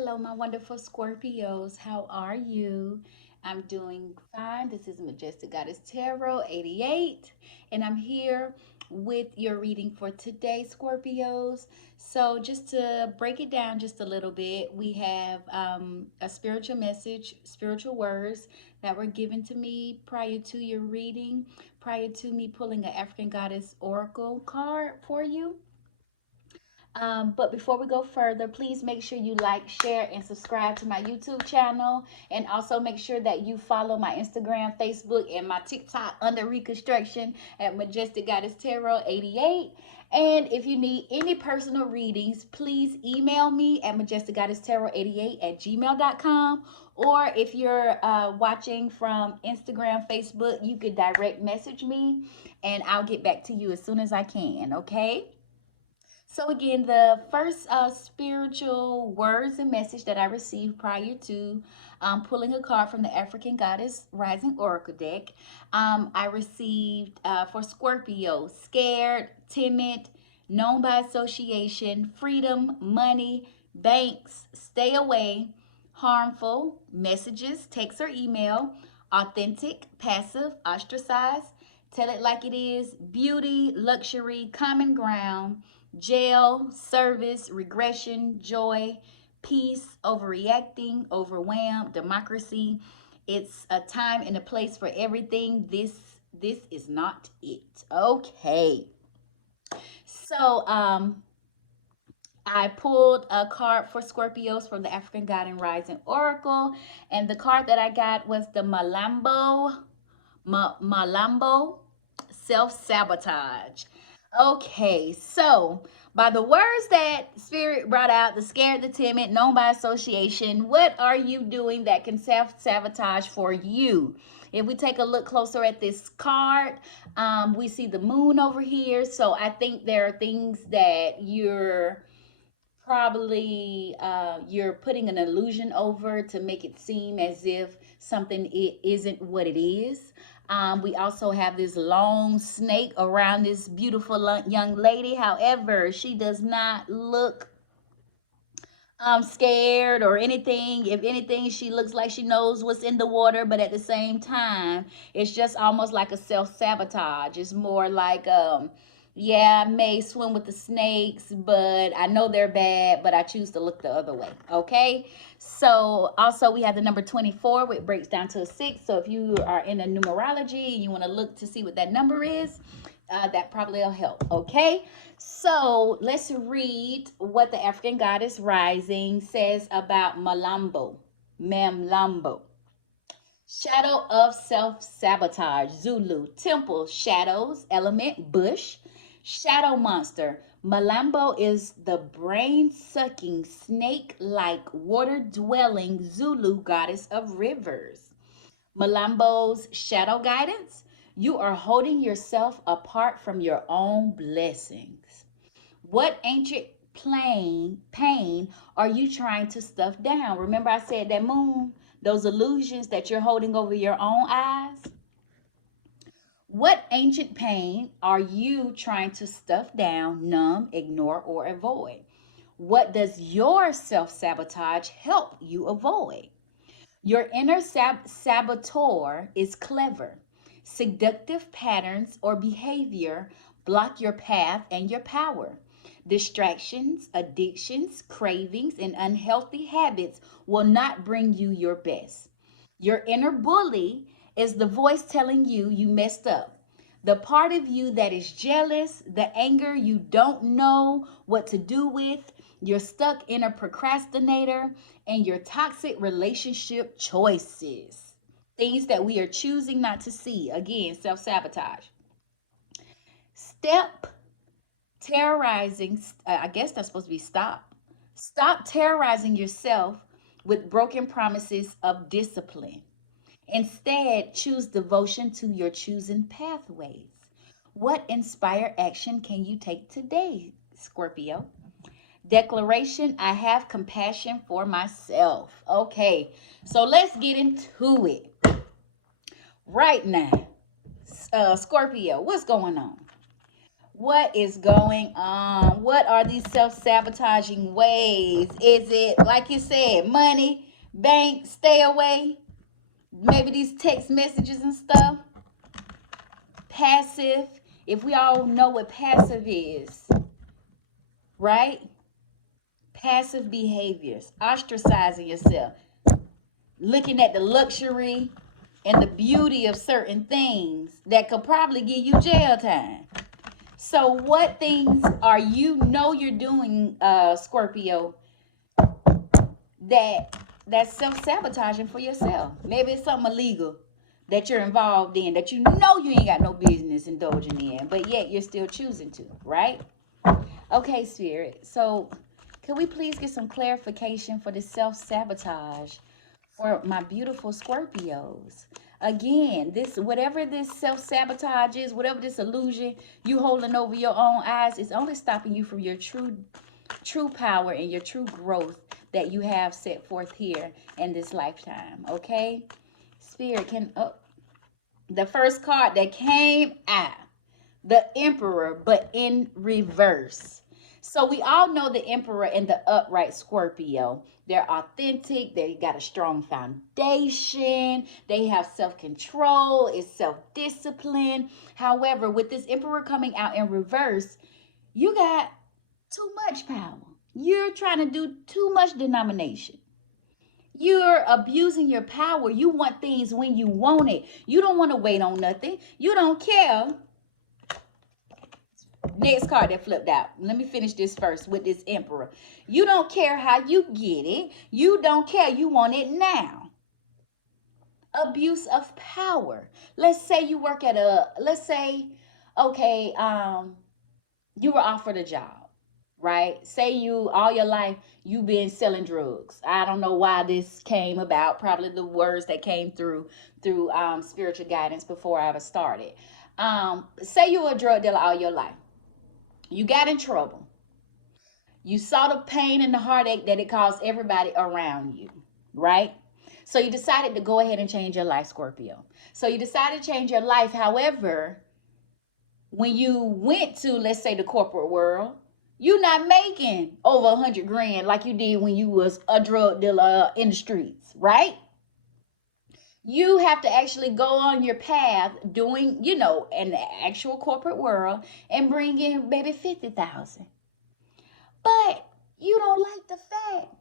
Hello, my wonderful Scorpios. How are you? I'm doing fine. This is Majestic Goddess Tarot 88, and I'm here with your reading for today, Scorpios. So, just to break it down just a little bit, we have a spiritual message, spiritual words that were given to me prior to your reading, prior to me pulling an African Goddess Oracle card for you. But before we go further, please make sure you like, share, and subscribe to my YouTube channel. And also make sure that you follow my Instagram, Facebook, and my TikTok under reconstruction at Majestic Goddess Tarot 88. And if you need any personal readings, please email me at Majestic Goddess Tarot 88 at gmail.com. Or if you're watching from Instagram, Facebook, you could direct message me and I'll get back to you as soon as I can, okay? So again, the first spiritual words and message that I received prior to pulling a card from the African Goddess Rising Oracle deck, I received for Scorpio, scared, timid, known by association, freedom, money, banks, stay away, harmful, messages, text or email, authentic, passive, ostracized, tell it like it is, beauty, luxury, common ground, jail, service, regression, joy, peace, overreacting, overwhelmed, democracy. It's a time and a place for everything. This is not it. Okay. So I pulled a card for Scorpios from the African God and Rising Oracle, and the card that I got was the Malambo self-sabotage. Okay, so by the words that Spirit brought out, the scared, the timid, known by association, what are you doing that can self-sabotage for you? If we take a look closer at this card, we see the moon over here. So I think there are things that you're putting an illusion over to make it seem as if something it isn't what it is. We also have this long snake around this beautiful young lady. However, she does not look scared or anything. If anything, she looks like she knows what's in the water, but at the same time, it's just almost like a self-sabotage. It's more like yeah, I may swim with the snakes, but I know they're bad, but I choose to look the other way. Okay. So also we have the number 24, which breaks down to a 6. So if you are in a numerology and you want to look to see what that number is, that probably will help. Okay. So let's read what the African Goddess Rising says about Malambo. Mamlambo. Shadow of self-sabotage. Zulu. Temple. Shadows. Element. Bush. Shadow monster. Malambo is the brain-sucking, snake-like, water-dwelling Zulu goddess of rivers. Malambo's shadow guidance. You are holding yourself apart from your own blessings. What ancient pain are you trying to stuff down? Remember I said that moon, those illusions that you're holding over your own eyes? What ancient pain are you trying to stuff down, numb, ignore, or avoid? What does your self sabotage help you avoid? Your inner saboteur is clever. Seductive patterns or behavior block your path and your power. Distractions, addictions, cravings, and unhealthy habits will not bring you your best. Your inner bully is the voice telling you you messed up. The part of you that is jealous, the anger you don't know what to do with, you're stuck in a procrastinator, and your toxic relationship choices. Things that we are choosing not to see. Again, self sabotage. Step terrorizing, I guess that's supposed to be stop. Stop terrorizing yourself with broken promises of discipline. Instead, choose devotion to your chosen pathways. What inspired action can you take today, Scorpio? Declaration, I have compassion for myself. Okay, so let's get into it. Right now, Scorpio, what's going on? What is going on? What are these self-sabotaging ways? Is it, like you said, money, bank, stay away? Maybe these text messages and stuff? Passive. If we all know what passive is, right? Passive behaviors, ostracizing yourself, looking at the luxury and the beauty of certain things that could probably give you jail time. So, what things are you know you're doing, Scorpio, that that's self sabotaging for yourself? Maybe it's something illegal that you're involved in that you know you ain't got no business indulging in, but yet you're still choosing to, right? Okay, Spirit. So, could we please get some clarification for this self sabotage for my beautiful Scorpios? Again, this whatever this self sabotage is, whatever this illusion you holding over your own eyes, is only stopping you from your true power and your true growth that you have set forth here in this lifetime. Okay, Spirit can the first card that came out, the Emperor, but in reverse. So we all know the Emperor and the upright Scorpio. They're authentic, they got a strong foundation, they have self-control, it's self-discipline. However, with this Emperor coming out in reverse, you got too much power. You're trying to do too much denomination. You're abusing your power. You want things when you want it. You don't want to wait on nothing. You don't care. Next card that flipped out. Let me finish this first with this Emperor. You don't care how you get it. You don't care. You want it now. Abuse of power. Let's say you work at let's say, okay, you were offered a job, right? Say you all your life you've been selling drugs. I don't know why this came about. Probably the words that came through spiritual guidance before I ever started. Say you were a drug dealer all your life. You got in trouble. You saw the pain and the heartache that it caused everybody around you, right? So you decided to go ahead and change your life, Scorpio. So you decided to change your life. However, when you went to, let's say, the corporate world, you're not making over 100 grand like you did when you was a drug dealer in the streets, right? You have to actually go on your path doing, in the actual corporate world and bring in maybe 50,000. But you don't like the fact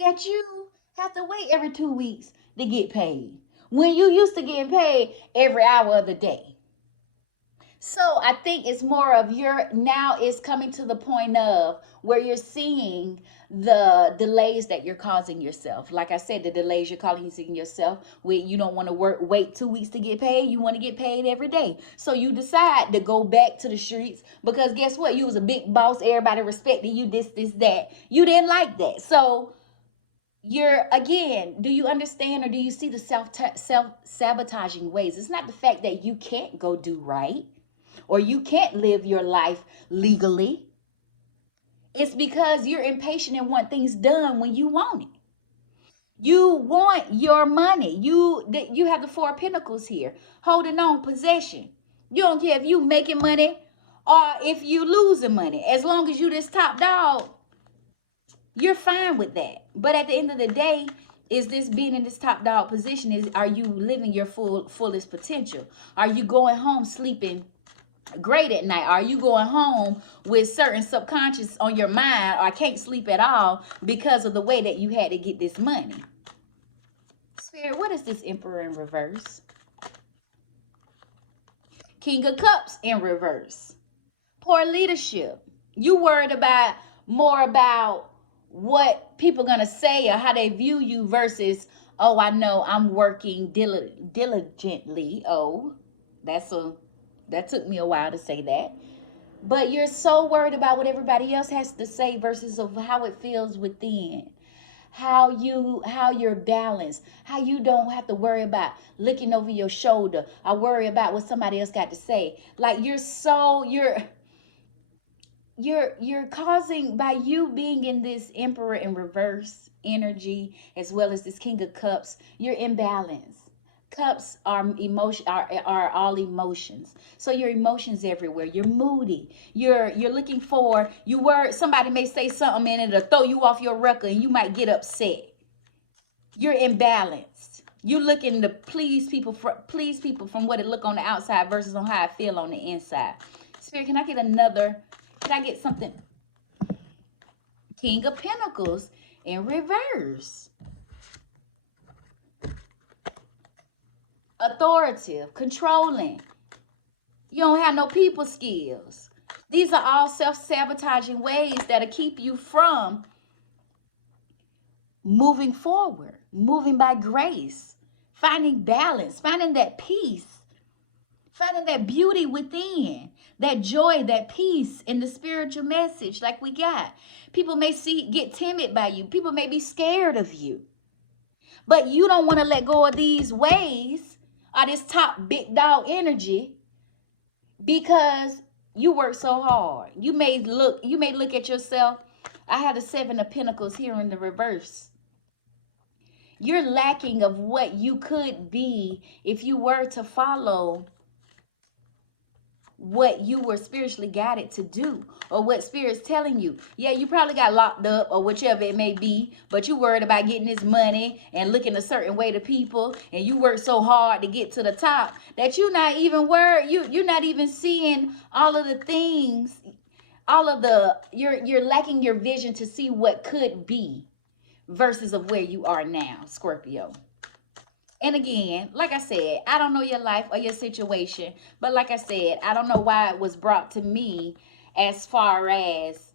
that you have to wait every 2 weeks to get paid when you used to get paid every hour of the day. So I think it's more of your now it's coming to the point of where you're seeing the delays that you're causing yourself. Like I said, the delays you're causing yourself where you don't want to wait 2 weeks to get paid. You want to get paid every day. So you decide to go back to the streets because guess what? You was a big boss. Everybody respected you, this, that. You didn't like that. So you're again, do you understand or do you see the self sabotaging ways? It's not the fact that you can't go do right or you can't live your life legally. It's because you're impatient and want things done when you want it. You want your money. You have the Four of Pentacles here, holding on possession. You don't care if you making money or if you losing money. As long as you this top dog, you're fine with that. But at the end of the day, is this being in this top dog position? Are you living your fullest potential? Are you going home sleeping great at night? Are you going home with certain subconscious on your mind or can't sleep at all because of the way that you had to get this money? Spirit, what is this Emperor in reverse? King of Cups in reverse. Poor leadership. You worried about more about what people gonna say or how they view you versus, oh, I know I'm working diligently. Oh, that took me a while to say that. But you're so worried about what everybody else has to say versus of how it feels within. How you're balanced, how you don't have to worry about looking over your shoulder. I worry about what somebody else got to say. Like you're causing by you being in this Emperor in reverse energy as well as this King of Cups, you're imbalanced. Cups are are all emotions. So your emotions everywhere. You're moody. You're looking for you were somebody may say something and it'll throw you off your record and you might get upset. You're imbalanced. You're looking to please people from what it look on the outside versus on how I feel on the inside. Spirit, can I get another? Can I get something? King of Pentacles in reverse. Authoritative, controlling. You don't have no people skills. These are all self-sabotaging ways that'll keep you from moving forward, moving by grace, finding balance, finding that peace, finding that beauty within, that joy, that peace in the spiritual message like we got. People may get timid by you. People may be scared of you. But you don't want to let go of these ways or this top big dog energy because you work so hard. You may look at yourself. I have the 7 of Pentacles here in the reverse. You're lacking of what you could be if you were to follow what you were spiritually guided to do or what spirit's telling you. Yeah, you probably got locked up or whichever it may be, but you worried about getting this money and looking a certain way to people, and you work so hard to get to the top that you're not even worried. You're not even seeing all of the things, all of the you're lacking your vision to see what could be versus of where you are now, Scorpio. And again, like I said, I don't know your life or your situation, but like I said, I don't know why it was brought to me as far as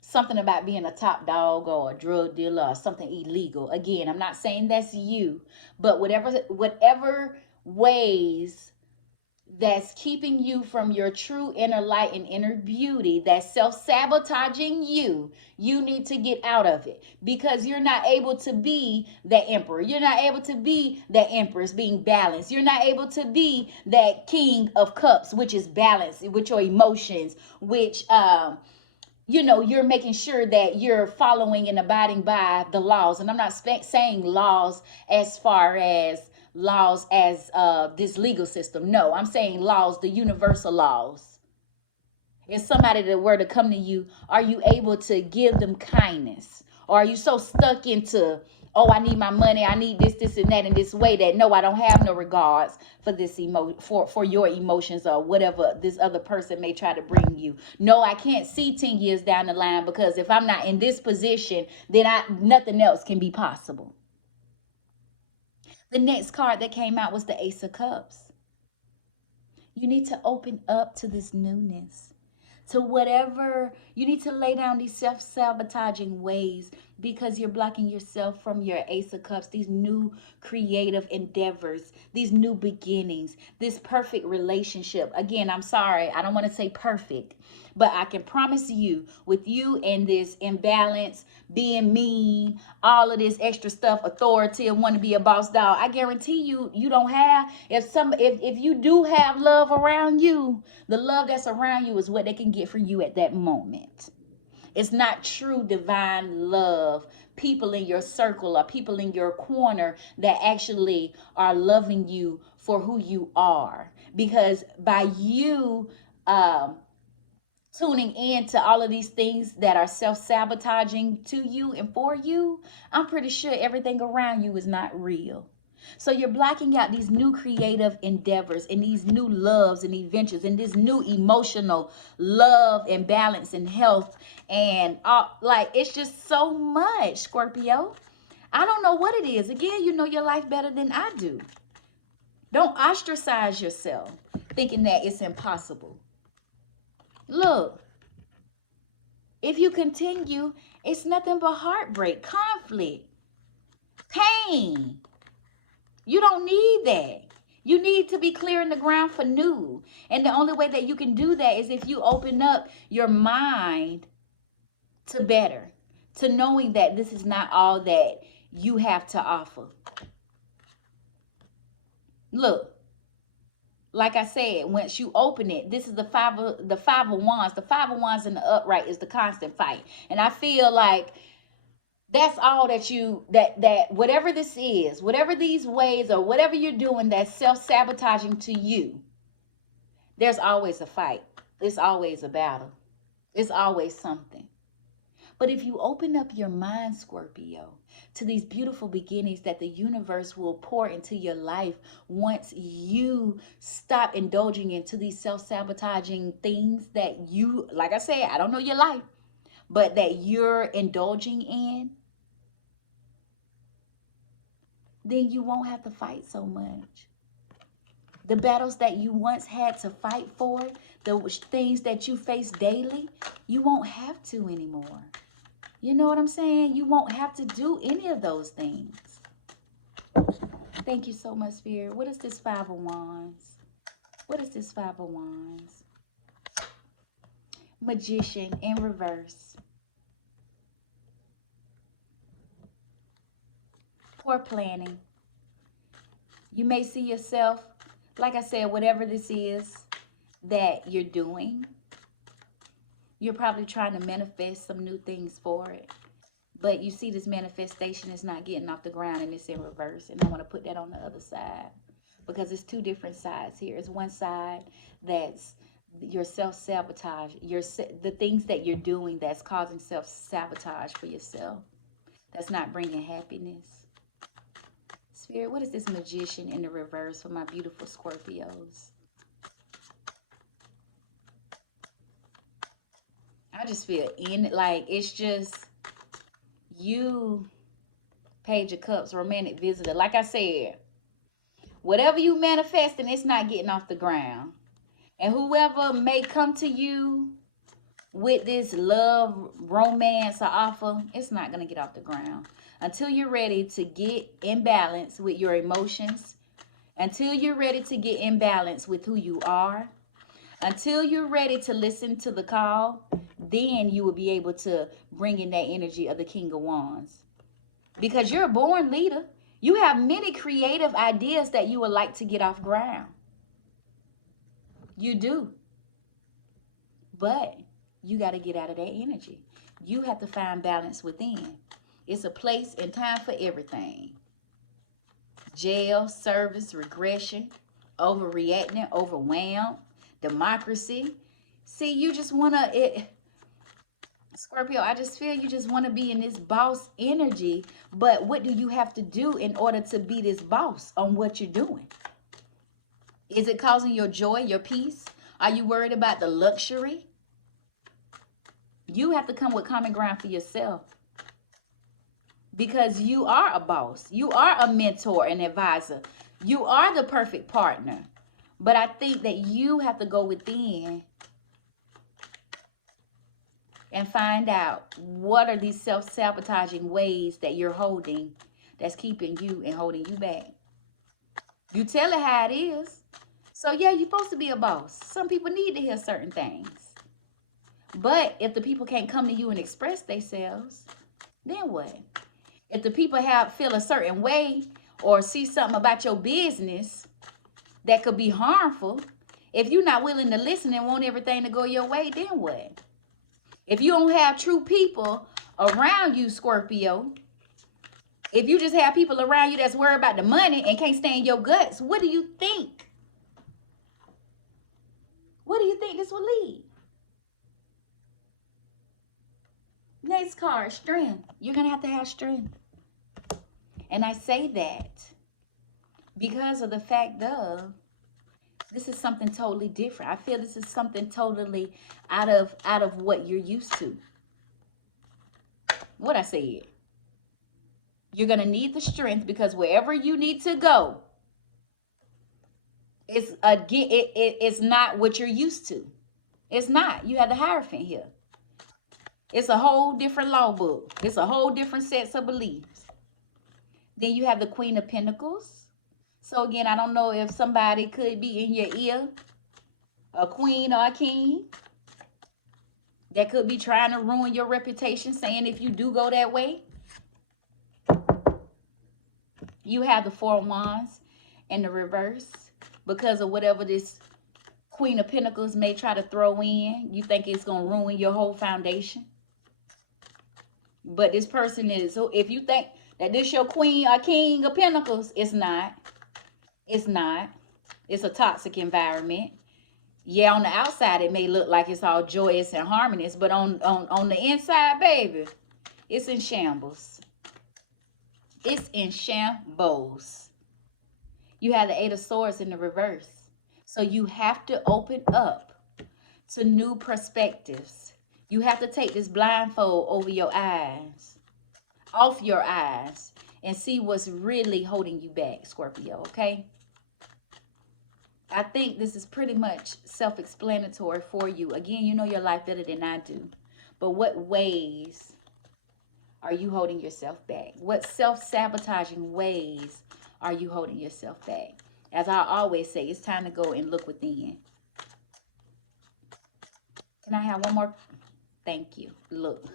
something about being a top dog or a drug dealer or something illegal. Again, I'm not saying that's you, but whatever ways that's keeping you from your true inner light and inner beauty, that's self-sabotaging you, you need to get out of it because you're not able to be that emperor. You're not able to be that empress being balanced. You're not able to be that king of cups, which is balanced with your emotions, which you're making sure that you're following and abiding by the laws. And I'm not saying laws as far as laws as this legal system. No, I'm saying laws, the universal laws. If somebody that were to come to you, are you able to give them kindness? Or are you so stuck into, oh, I need my money, I need this, and that in this way that no, I don't have no regards for this for your emotions or whatever this other person may try to bring you. No, I can't see 10 years down the line because if I'm not in this position, then nothing else can be possible. The next card that came out was the Ace of Cups. You need to open up to this newness, to whatever. You need to lay down these self-sabotaging ways because you're blocking yourself from your Ace of Cups, these new creative endeavors, these new beginnings, this perfect relationship. Again, I'm sorry, I don't want to say perfect, but I can promise you, with you and this imbalance, being mean, all of this extra stuff, authority, want to be a boss dog, I guarantee you don't have, if you do have love around you, the love that's around you is what they can get for you at that moment. It's not true divine love. People in your circle or people in your corner that actually are loving you for who you are. Because by you tuning in to all of these things that are self-sabotaging to you and for you, I'm pretty sure everything around you is not real. So you're blocking out these new creative endeavors and these new loves and adventures and this new emotional love and balance and health and like it's just so much, Scorpio. I don't know what it is. Again, you know your life better than I do. Don't ostracize yourself thinking that it's impossible. Look, if you continue, it's nothing but heartbreak, conflict, pain. You don't need that. You need to be clearing the ground for new. And the only way that you can do that is if you open up your mind to better, to knowing that this is not all that you have to offer. Look, like I said, once you open it, this is the five of wands. The 5 of wands in the upright is the constant fight. And I feel like That's all that that whatever this is, whatever these ways or whatever you're doing that's self-sabotaging to you, there's always a fight. It's always a battle. It's always something. But if you open up your mind, Scorpio, to these beautiful beginnings that the universe will pour into your life once you stop indulging into these self-sabotaging things that you, like I said, I don't know your life, but that you're indulging in, then you won't have to fight so much. The battles that you once had to fight for, the things that you face daily, you won't have to anymore. You know what I'm saying? You won't have to do any of those things. Thank you so much, Spirit. What is this Five of Wands? What is this Five of Wands? Magician in reverse. Poor planning. You may see yourself, like I said, whatever this is that you're doing, you're probably trying to manifest some new things for it. But you see this manifestation is not getting off the ground and it's in reverse. And I want to put that on the other side because it's two different sides here. It's one side that's your self-sabotage, the things that you're doing that's causing self-sabotage for yourself. That's not bringing happiness. Spirit, what is this Magician in the reverse for my beautiful Scorpios? I just feel in it, like it's just you, Page of Cups, romantic visitor. Like I said, whatever you manifesting, it's not getting off the ground. And whoever may come to you with this love, romance, or offer, it's not going to get off the ground. Until you're ready to get in balance with your emotions, until you're ready to get in balance with who you are, until you're ready to listen to the call, then you will be able to bring in that energy of the King of Wands. Because you're a born leader. You have many creative ideas that you would like to get off ground. You do. But you got to get out of that energy. You have to find balance within. It's a place and time for everything. Jail, service, regression, overreacting, overwhelmed, democracy. See, you just want to, Scorpio, I just feel you just want to be in this boss energy. But what do you have to do in order to be this boss on what you're doing? Is it causing your joy, your peace? Are you worried about the luxury? You have to come with common ground for yourself. Because you are a boss. You are a mentor and advisor. You are the perfect partner. But I think that you have to go within and find out what are these self-sabotaging ways that you're holding that's keeping you and holding you back. You tell it how it is. So yeah, you're supposed to be a boss. Some people need to hear certain things. But if the people can't come to you and express themselves, then what? If the people feel a certain way or see something about your business that could be harmful, if you're not willing to listen and want everything to go your way, then what? If you don't have true people around you, Scorpio, if you just have people around you that's worried about the money and can't stay in your guts, what do you think? What do you think this will lead? Next card, strength. You're going to have strength. And I say that because of the fact of this is something totally different. I feel this is something totally out of what you're used to. What I said. You're going to need the strength because wherever you need to go, it's not what you're used to. It's not. You have the Hierophant here. It's a whole different law book. It's a whole different sets of beliefs. Then you have the Queen of Pentacles. So again, I don't know if somebody could be in your ear, a queen or a king, that could be trying to ruin your reputation, saying if you do go that way. You have the Four of Wands in the reverse because of whatever this Queen of Pentacles may try to throw in. You think it's going to ruin your whole foundation. But this person is, so if you think that this your queen or king of pentacles, it's not. It's not. It's a toxic environment. Yeah, on the outside it may look like it's all joyous and harmonious, but on the inside, baby, it's in shambles. It's in shambles. You have the Eight of Swords in the reverse. So you have to open up to new perspectives. You have to take this blindfold over your eyes, off your eyes, and see what's really holding you back, Scorpio, okay? I think this is pretty much self-explanatory for you. Again, you know your life better than I do. But what ways are you holding yourself back? What self-sabotaging ways are you holding yourself back? As I always say, it's time to go and look within. Can I have one more? Thank you. Look.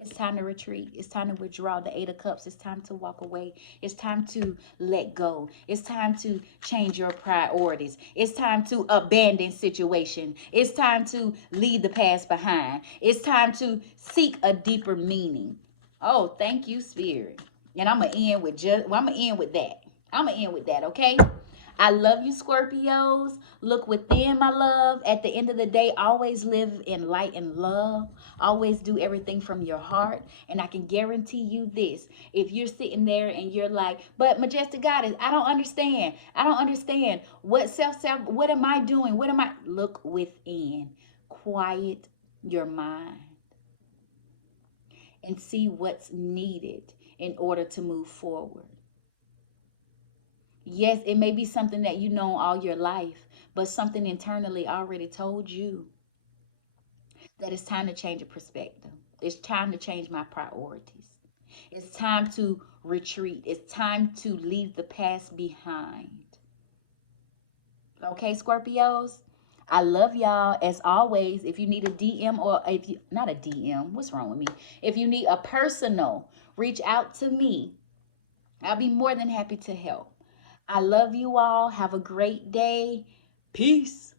It's time to retreat. It's time to withdraw. The Eight of Cups. It's time to walk away. It's time to let go. It's time to change your priorities. It's time to abandon situation. It's time to leave the past behind. It's time to seek a deeper meaning. Oh, thank you, Spirit. And I'm gonna end with that. I'm gonna end with that, okay? I love you, Scorpios. Look within, my love. At the end of the day, always live in light and love. Always do everything from your heart. And I can guarantee you this. If you're sitting there and you're like, but Majestic Goddess, I don't understand. I don't understand. What am I doing? What am I? Look within. Quiet your mind and see what's needed in order to move forward. Yes, it may be something that you know all your life, but something internally already told you that it's time to change your perspective. It's time to change my priorities. It's time to retreat. It's time to leave the past behind. Okay, Scorpios? I love y'all. As always, if you need a DM or if you, not a DM, what's wrong with me? If you need a personal, reach out to me. I'll be more than happy to help. I love you all. Have a great day. Peace.